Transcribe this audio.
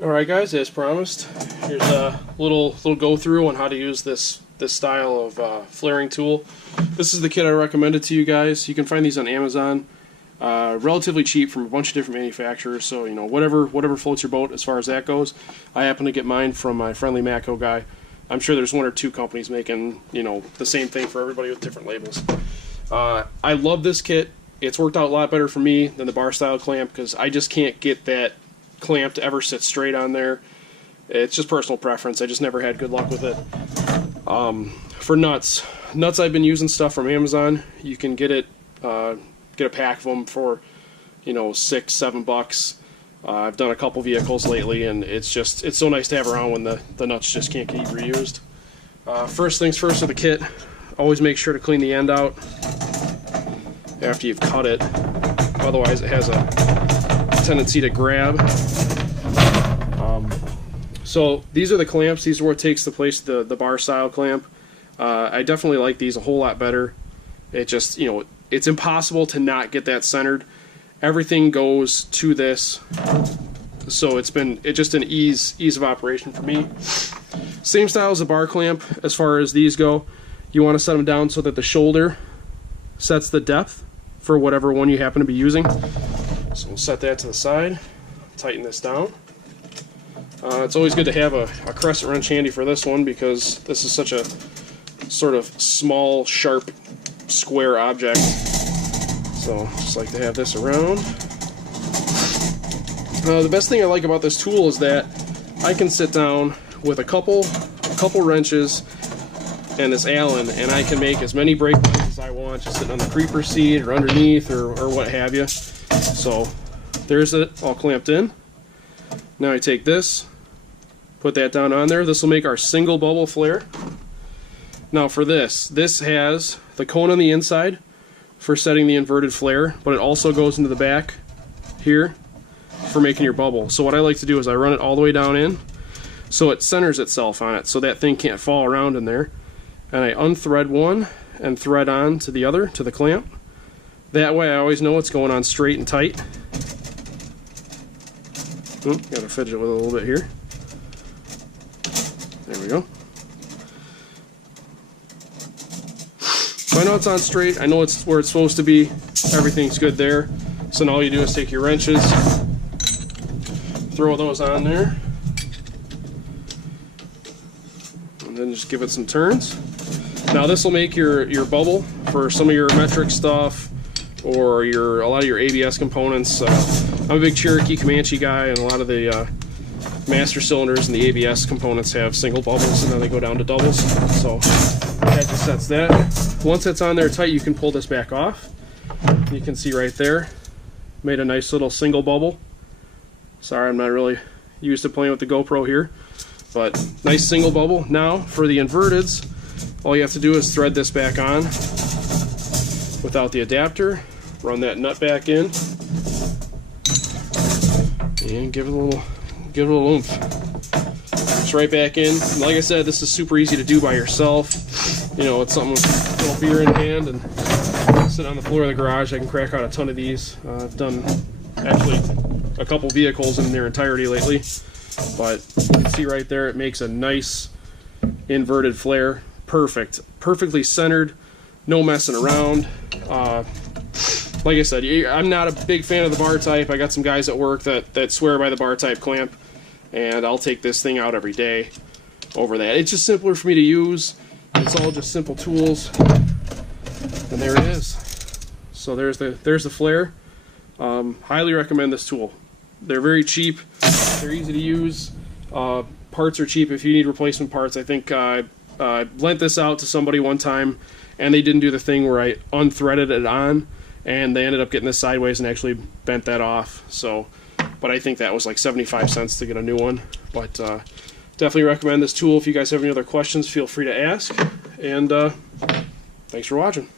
Alright guys, as promised, here's a little go through on how to use this style of flaring tool. This is the kit I recommended to you guys. You can find these on Amazon, relatively cheap from a bunch of different manufacturers, so you know, whatever floats your boat as far as that goes. I happen to get mine from my friendly Matco guy. I'm sure there's one or two companies making, you know, the same thing for everybody with different labels. I love this kit. It's worked out a lot better for me than the bar style clamp because I just can't get that clamp to ever sit straight on there. It's just personal preference. I just never had good luck with it. For nuts I've been using stuff from Amazon. You can get a pack of them for, you know, $6-7. I've done a couple vehicles lately, and it's so nice to have around when the nuts just can't get reused. First things first with the kit, always make sure to clean the end out after you've cut it. Otherwise it has a tendency to grab. So these are the clamps. These are what takes the place of the bar style clamp. I definitely like these a whole lot better. It just, you know, it's impossible to not get that centered. Everything goes to this, so it's just an ease of operation for me. Same style as the bar clamp as far as these go. You want to set them down so that the shoulder sets the depth for whatever one you happen to be using. So we'll set that to the side, tighten this down. It's always good to have a crescent wrench handy for this one because this is such a sort of small, sharp, square object. So just like to have this around. The best thing I like about this tool is that I can sit down with a couple wrenches and this Allen, and I can make as many brake points as I want, just sitting on the creeper seat or underneath or what have you. So there's it all clamped in. Now I take this, put that down on there. This will make our single bubble flare. Now for this has the cone on the inside for setting the inverted flare, but it also goes into the back here for making your bubble. So what I like to do is I run it all the way down in so it centers itself on it so that thing can't fall around in there. And I unthread one and thread on to the other, to the clamp. That way I always know it's going on straight and tight. Gotta fidget with it a little bit here. There we go. So I know it's on straight, I know it's where it's supposed to be, everything's good there. So now all you do is take your wrenches, throw those on there, and then just give it some turns. Now this will make your bubble for some of your metric stuff or a lot of your ABS components. I'm a big Cherokee Comanche guy, and a lot of the master cylinders and the ABS components have single bubbles and then they go down to doubles. So that just sets that. Once it's on there tight, you can pull this back off. You can see right there, made a nice little single bubble. Sorry, I'm not really used to playing with the GoPro here, but nice single bubble. Now for the inverteds, all you have to do is thread this back on without the adapter, run that nut back in, and give it a little oomph. It's right back in. And like I said, this is super easy to do by yourself. You know, it's something with a little beer in hand and sit on the floor of the garage. I can crack out a ton of these. I've done actually a couple vehicles in their entirety lately, but you can see right there it makes a nice inverted flare. Perfectly centered, no messing around. Like I said, I'm not a big fan of the bar type. I got some guys at work that swear by the bar type clamp, and I'll take this thing out every day over that. It's just simpler for me to use. It's all just simple tools, and there it is. So there's the flare. Highly recommend this tool. They're very cheap. They're easy to use. Parts are cheap if you need replacement parts. I think I lent this out to somebody one time, and they didn't do the thing where I unthreaded it on, and they ended up getting this sideways and actually bent that off. So, but I think that was like 75 cents to get a new one. But definitely recommend this tool. If you guys have any other questions, feel free to ask. And thanks for watching.